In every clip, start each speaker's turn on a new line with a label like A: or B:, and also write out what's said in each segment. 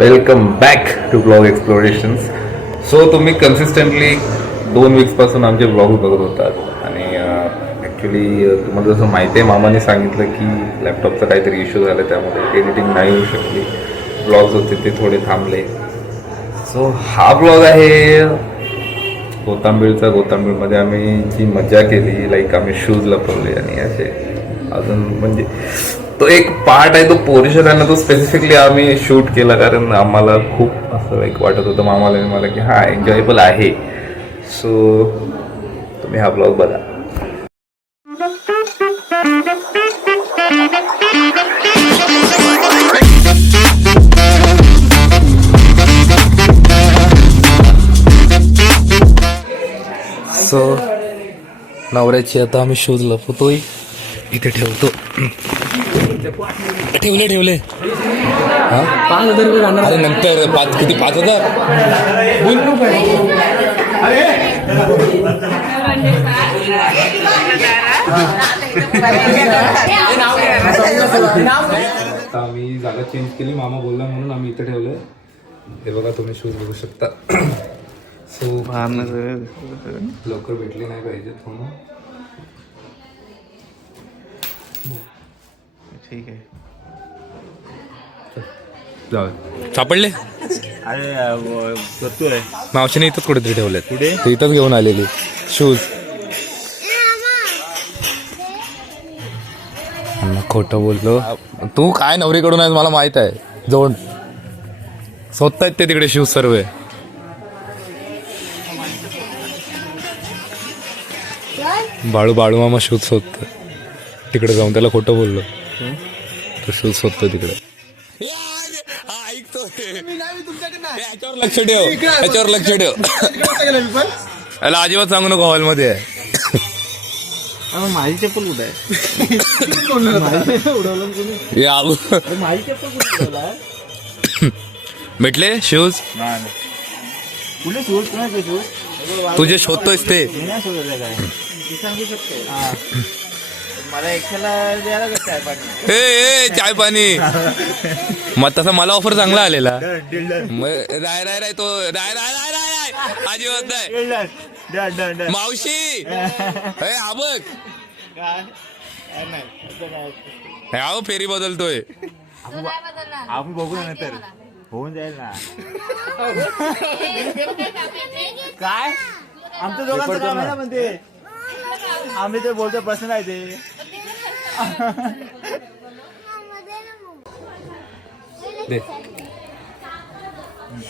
A: Welcome back to blog explorations so तुम्ही consistently दोन वीक्सपासून आमचे ब्लॉग बघत होतात. आणि ॲक्च्युली तुम्हाला जसं माहिती आहे मामाने सांगितलं की लॅपटॉपचा काहीतरी इश्यू झाला त्यामुळे एडिटिंग नाही होऊ शकली. ब्लॉग्स होते ते थोडे थांबले. सो हा ब्लॉग आहे गोतांबीळचा. गोतांबीळमध्ये आम्ही जी मजा केली लाईक आम्ही शूज लपवले आणि असे. अजून म्हणजे तो एक पार्ट आहे तो पोर्शन आहे ना तो स्पेसिफिकली आम्ही शूट केला. कारण आम्हाला खूप असं एक वाटत होतं मामाला मला की हा एन्जॉयबल आहे. सो तुम्ही हा ब्लॉग बघा. सो नवऱ्याची आता आम्ही शूज लपवतोय इथे ठेवतो. ठेवले ठेवले. हा?
B: पाच हजार रुपये जाणार
A: अरे नंतर पाच किती पाच हजार? आम्ही जागा चेंज केली मामा बोलला म्हणून आम्ही इथे ठेवलं हे बघा तुम्ही शूज बघू शकता. सो लवकर भेटली नाही पाहिजे म्हणून.
B: ठीक आहे.
A: जाऊ. सापडले?
B: अरे करतोय
A: मावशीने इथंच कुठेतरी ठेवलेत.
B: कुठे?
A: ते इथंच घेऊन आलेली. शूज खोटं बोललो. तू काय नवरीकडून आहेस मला माहीत आहे. जोड स्वतः आहेत ते तिकडे शूज सर्व बाळू बाळू मामा शूज शोधतो तिकडे जाऊन त्याला खोटं बोललो. तो शूज शोधतो तिकडे ऐकतो याच्यावर लक्ष ठेव याच्यावर लक्ष ठेव. याला अजिबात सांगू नको हॉलमध्ये. आहे?
B: माझी चप्पल कुठे आहे?
A: भेटले शूज तुझे शोधतोयस ते.
B: मी नाही शोधलं काय? ती सांगू शकते. मला एकट्याला द्यायला कसं आहे पाणी.
A: ए ए चाय पाणी. मग तसा मला ऑफर चांगला आलेला. मग राय राय राय तो राय राय राय राय राय. अजिबात नाही मावशी. ए हा बघ. हे आहो फेरी बदलतोय.
B: आपण बघू ना नंतर. होऊन जाईल ना. काय? आमच्या दोघांचं काम आहे ना. पण ते आम्ही ते बोलतो प्रश्न आहे ते.
A: दे.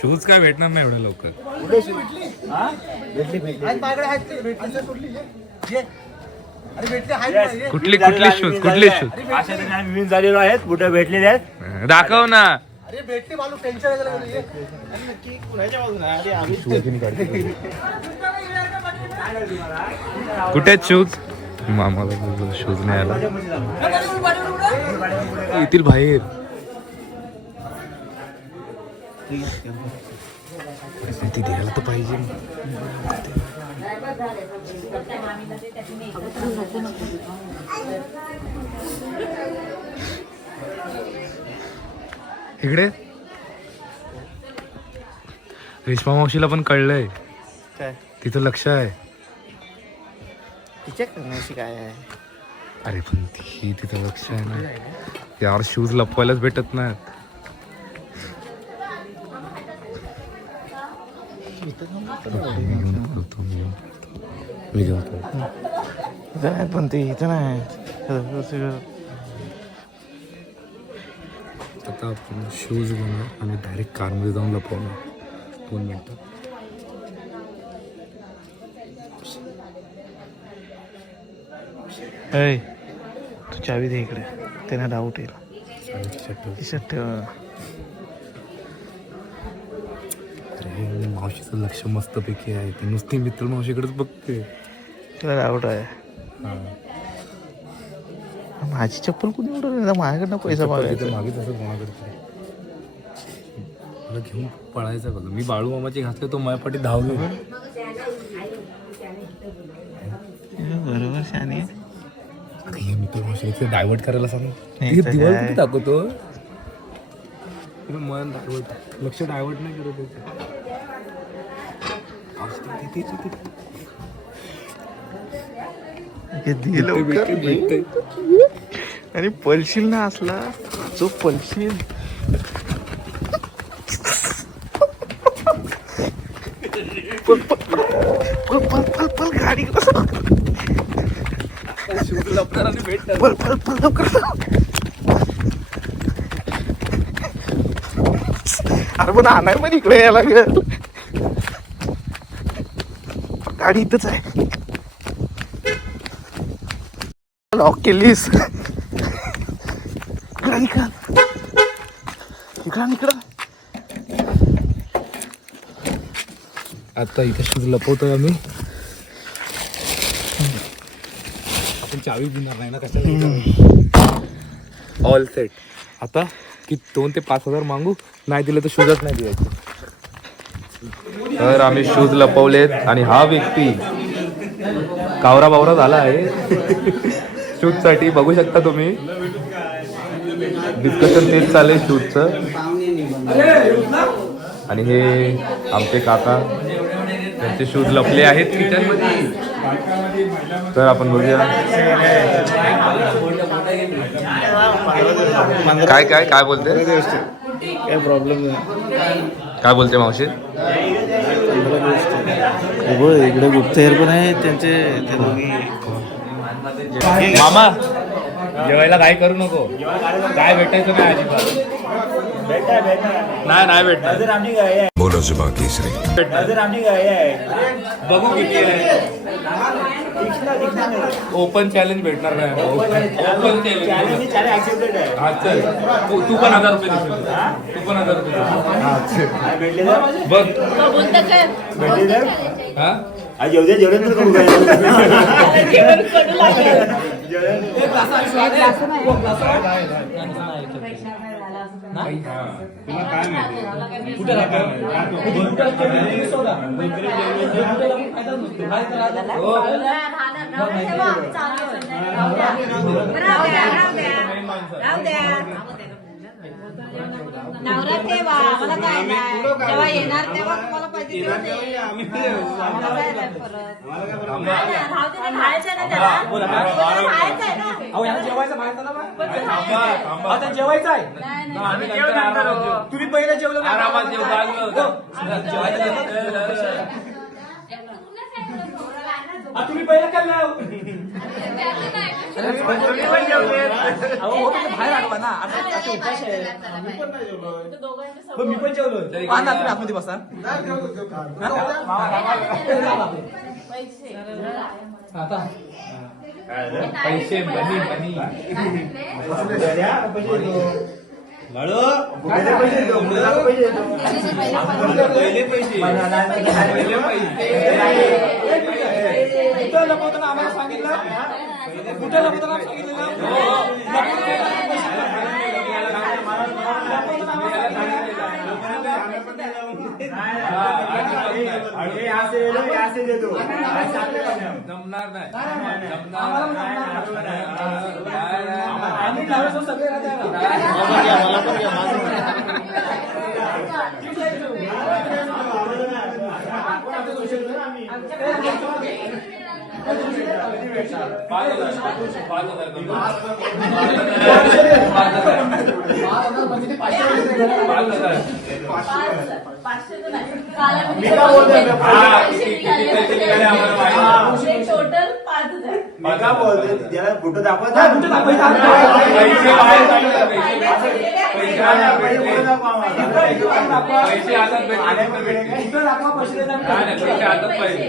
A: शूज काय भेटणार नाही एवढं लवकर. कुठली कुठली शूज कुठली शूज?
B: विन झालेलो आहेत कुठे भेटलेले आहेत
A: दाखव ना कुठे शूज? मामाला शूज नाही आला येतील बाहेर. परिस्थिती द्यायला तर पाहिजे. इकडे. रेश्मा मावशीला पण कळलंय.
B: काय?
A: तिचं लक्ष आहे.
B: तिच्या काय आहे
A: अरे पण ती तिचं लक्ष आहे ना. यार शूज लपवायलाच भेटत नाहीत. मी घेऊन पळतो, मी घेऊन पळतो. मी घेऊन पळतो.
B: इथं नाही. पण ते इथं नाही
A: आता आपण शूज घेऊन आणि डायरेक्ट कारमध्ये जाऊन लपवणार. दोन मिनटं.
B: अय तू चावी दे इकडे. त्यांना डाऊट येईल.
A: अरे मावशीचं लक्ष मस्तपैकी आहे. ती नुसती मित्र मावशीकडेच बघते.
B: तुला डाऊट आहे? माझी चप्पल कुणी उडवली? माझ्याकडनं पैसा मागायचा
A: मागे तसं कोणाकडे. मला घेऊन पळायचं बघ. मी बाळू मामाची घातले तो माझ्या पाठी धावलो
B: बरोबर शाने.
A: डायव्हर्ट करायला सांग. दिवाळ? कुठे दाखवतो? मन डायवर्ट लक्ष डायवर्ट नाही करत
C: आणि पलशील ना असला जो पलशील. पल लवकर अरे पण आणाय पण इकडे यायला लागेल. गाडी इथंच आहे. लॉक केलीस. इकडं निघा इकडं. निकडं
A: आता इथे शूज लपवतोय आम्ही. चावी देणार नाही ना कशाला ऑल सेट आता की दोन ते पाच हजार मागू. नाही दिलं तर शूजच नाही द्यायचे
D: तर आम्ही शूज लपवलेत आणि हा व्यक्ती कावरा बावरा झाला आहे. शूजसाठी बघू शकता तुम्ही. डिस्कशन तेच चालेल शूजचं. आणि हे आमचे काका त्यांचे शूज लपले आहेत किचनमध्ये तर आपण बघूया. काय काय काय बोलते?
C: काय प्रॉब्लेम नाही.
D: काय बोलते मावशी?
C: इकडे गुप्तहेर पण आहे त्यांचे ते दोघी
A: मामा? जेवायला काय करू नको? काय भेटायचं नाही अजिबात. नाही नाही भेटणार.
E: बोलो जुबा केसरी
A: बघू किती आहे. ओपन चॅलेंज भेटणार नाही. ओपन चॅलेंज हा चल. तू- तू पण हजार रुपये देशील. तू पण हजार रुपये देशील. राहू द्या
B: नवरा ठेवा आम्हाला काय नाही. जेव्हा येणार तेव्हा तुम्हाला दे. आम्हाला काय नाही परत. ना, ना.
A: आता जेवायचं आहे?
B: नाही, नाही.
A: आम्ही नंतर आरामात जेवू.
C: तुम्ही पहिले जेवलं
A: आरामात जेवू. चाललो.
C: तुम्ही पहिलं काय लाव बाहेर आडवा ना. आता आता उपास आहे. मी पण जेवलो पाहा ना, तुम्ही आतमध्ये बसा.
A: पैसे. बनी बनी. पहिले पैसे. पहिले पैसे.
C: कुठं लपवताना आम्हाला सांगितलं? कुठं लपवताना सांगितलं?
A: जमणार नाही
C: सगळे राहते
A: पाच हजार पाच हजार कमी. पाच हजार
B: पाचशेचं नाही. काल आम्ही
A: हा,
B: पैसे
A: किती- किती
B: निघाले.
A: पैसे निघाले आम्हाला माहिती नाही.
B: ते टोटल पाच हजार
F: बघा बोलतो त्याला फोटो दाखवत
A: पैसे बाहेर काढले तर पैसे पैसे हातात
F: पैसे
A: भेटले.
F: दाखवा आम्हाला.
A: पैसे हातात भेटले तर भेटले.
C: कुठं दाखवा पैसे देतात
A: नाही, नाही, पैसे हातात पाहिजे
F: नाही,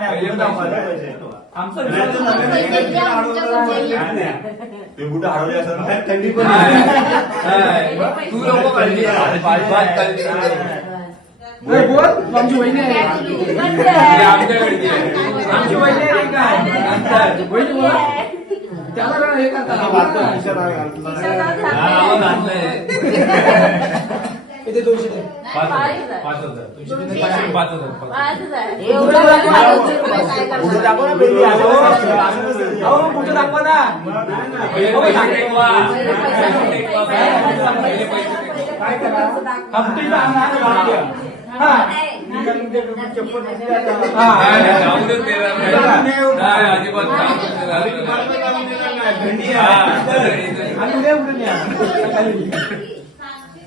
F: नाही, फोटो दाखवा, नाही पैसे.
C: आमचा
F: नाही,
C: विश्वास
F: तर
C: नाही.
F: नवीन
B: पैसे
F: नाही. ते बुटं हरवले असं ना, थंडी पण.
A: तू लोक
C: बोल आमची वहिनी आहे.
A: हे
C: आमची वहिनी आहे रे काय?
A: नंतर
C: वहिनी बोल. त्याला हे करता?
A: घातलंय.
C: इथे दोनशे दे
A: पाच हजार पाच हजार तुमची पाचशे पाच हजार
B: पाच हजार एवढं दोनशे रुपये काय
F: फोटो
B: करणार?
F: दाखव ना पहिले. असं नसेल.
C: अहो कुठं दाखवा ना
A: पहिले पैसे टेकवा. पहिले पैसे टेकवा. पहिले पैसे टेकवा.
G: काय करा
B: हप्तीला आणा आणि लावून द्या. हा. हा.
C: नाही, नाही, जाऊ देत देणार नाही. नाही, अजिबात जाऊ देत देणार नाही. हा.
B: आणि उद्या उडून या.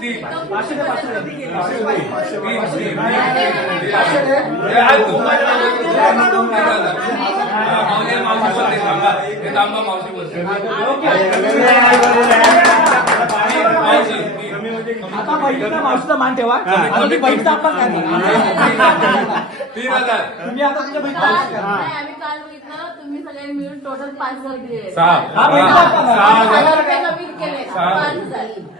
C: मा- मा काकाचं ऐकू दे मला काकाचं ऐकू दे अजून अजून दर वाढते फक्त एक नोट वाढते पाचशेची बस झालं. पाचशेची एक नोट फक्त. हा.
B: अहो, मी तेवढं आधी बोलला असतो जाता आलं असतं. मी आधी सांगितलं आधी कमी आणलं. आम्हाला घरी आम्हाला घरी जाऊ
C: बाहेर आली बाहेर आली
B: आम्हाला घरी जाऊ आम्हाला घरी बिर्याणी वाढायला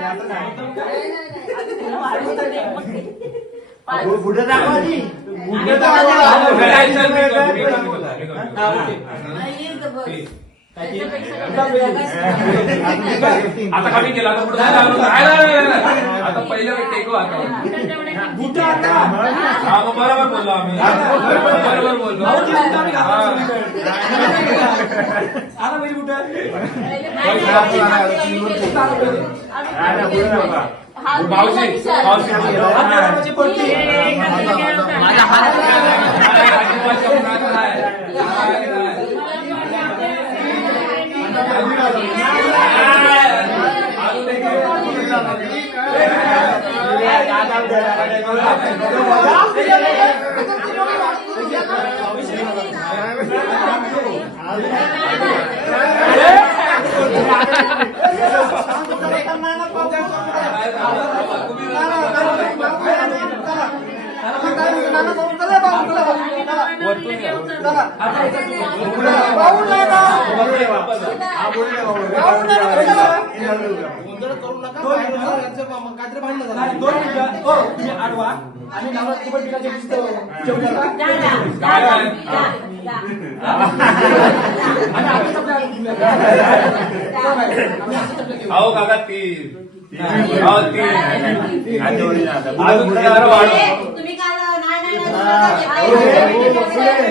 B: तिकडे आला तर पाचशे द्या.
C: वायफाय
B: उद्या तिकडे या, कुठं. आम्ही. कसं काय तुम्ही आमच्याकडे नाही ठेवत. एवढे पैसे काढले. Terima kasih. अहो, लहान लेकरं.
C: ए बाय वाढ मान ठेवा पाचशे रुपये वाढव
B: अगं, लांबून कुठे दाखव. अगं, लांबून कुठे दाखवा.
C: हा?
B: हे तिथे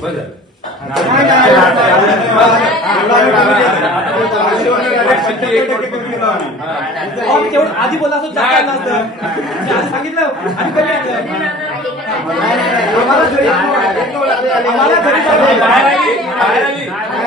B: पैसे.
C: नाही, काय
B: तुमचा विश्वास नाही आमच्यावर
C: घरी
B: आम्हाला घरी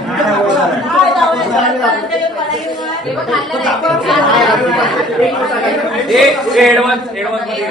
B: कुठे दाखवला?
C: ए ए, ऍडव्हान्स ऍडव्हान्समध्ये घ्या.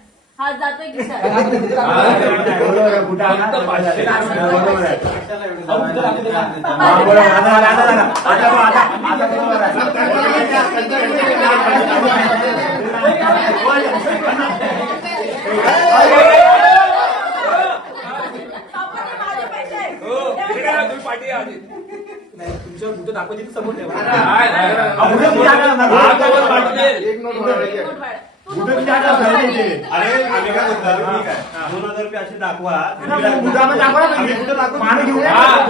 F: तुमच्या
B: मुद्दे दाखवते समोर ठेवा
G: एक नोट
F: कुठे
G: टाटा
F: साहेब येते?
D: अरे आम्ही काय म्हणतो, आम्ही ठीक आहे. दोन हजार रुपये असे दाखवा दाखवा कुठं दाखवा?
F: पाणी घेऊन या.
C: हा.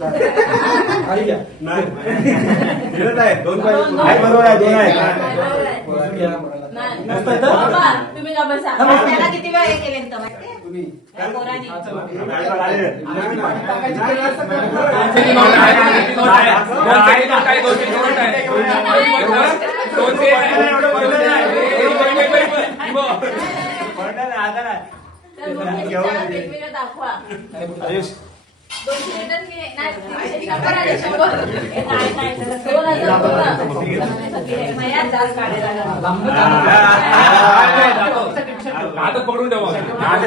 F: नाही
D: दोन
B: दाखवा
F: आता
C: पकडून ठेवा.
F: आता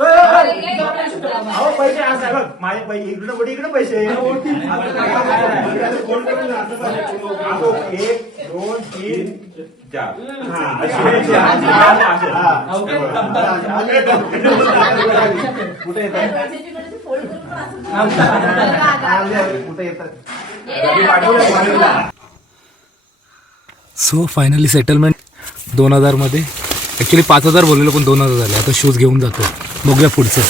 F: अहो पैसे असं बघ माझे पैसे इकडे कुठे इकडे पैसे असं एक दोन तीन
D: चार
F: हा, कुठे येतात
B: कुठं
F: कुठे येतात
H: सो फायनली सेटलमेंट दोन हजारमध्ये ॲक्च्युली पाच हजार बोललेलो पण दोन हजार झाले. आता शूज घेऊन जातो. बघूया पुढचं.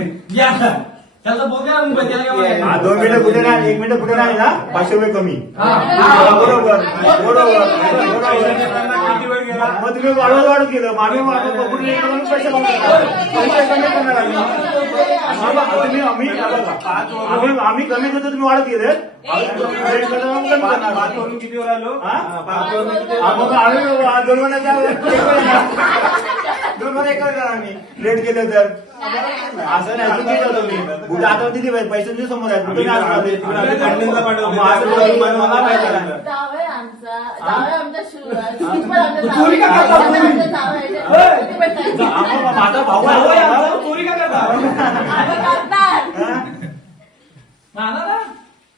G: दोन मिनिटं
F: कुठे एक मिनिट कुठे पाचशे रुपये कमी. बरोबर बरोबर पैसे कमी आम्ही. कमी करतो तुम्ही वाढत गेले
D: किती वेळ आलो?
F: आम्ही- दोन महिन्यात दोन करा आम्ही. लेट केलं तर. असं नाही अजून दिलं तुम्ही? आता दिली पाहिजे पैसे तुझ्या समोर आहेत. तुम्ही? मला माहिती आहे. माझा भाऊ
B: आहे. चोरी का करता?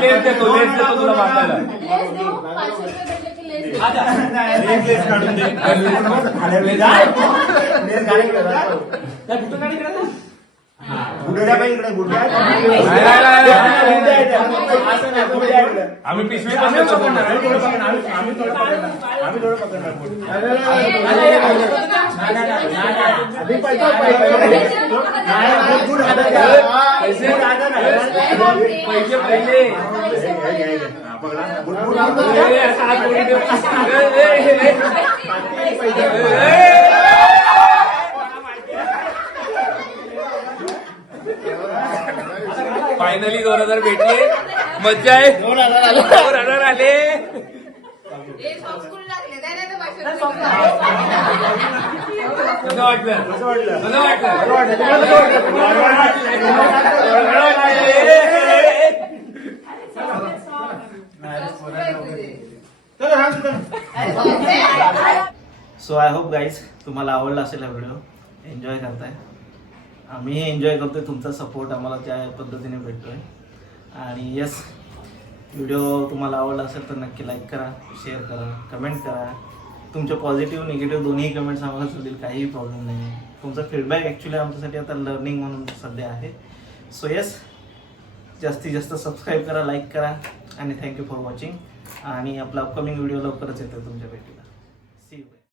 C: लेट देतो लेट देतो
F: काढून दे.
A: आम्ही पिशवी
F: आम्ही
A: पासून
F: पकडणार, आम्ही
A: पकडणार.
F: थोडं पकडणार, आम्ही- आम्ही थोडं पकडणार. आम्ही थोडं पकडणार. आधी पैसा पाहिजे. नाही, गुड- गुड हातात घ्या. गुड हातात घ्या.
A: पैसे पहिले
F: हा, पकडा. गुड- गुड हातात घ्या.
A: ए, असा हात कोणी देऊ? ए, ए, ए, ए. फायनली दोन हजार भेटले. मज्जा आहे. दोन हजार आले. कसं वाटलं?
F: कसं वाटलं?
A: कसं वाटलं?
F: बरं वाटलं. तुम्हाला कसं वाटलं? बरं वाटलं. चला, हा, चला.
H: सो आय होप गाईज तुम्हाला आवडला असेल हा व्हिडिओ एन्जॉय करताय. आम्हीही एन्जॉय करतोय तुमचा सपोर्ट आम्हाला त्या पद्धतीने भेटतोय. आणि येस व्हिडिओ तुम्हाला आवडला असेल तर नक्की लाईक करा शेअर करा कमेंट करा. तुमचे पॉझिटिव्ह निगेटिव्ह दोन्ही कमेंट्स आम्हाला चालेल काहीही प्रॉब्लेम नाही. आहे तुमचा फीडबॅक ॲक्च्युली आमच्यासाठी आता लर्निंग म्हणून सध्या आहे. सो येस जास्तीत जास्त सबस्क्राईब करा लाईक करा. आणि थँक्यू फॉर वॉचिंग आणि आपला अपकमिंग व्हिडिओ लवकरच येतो तुमच्या भेटी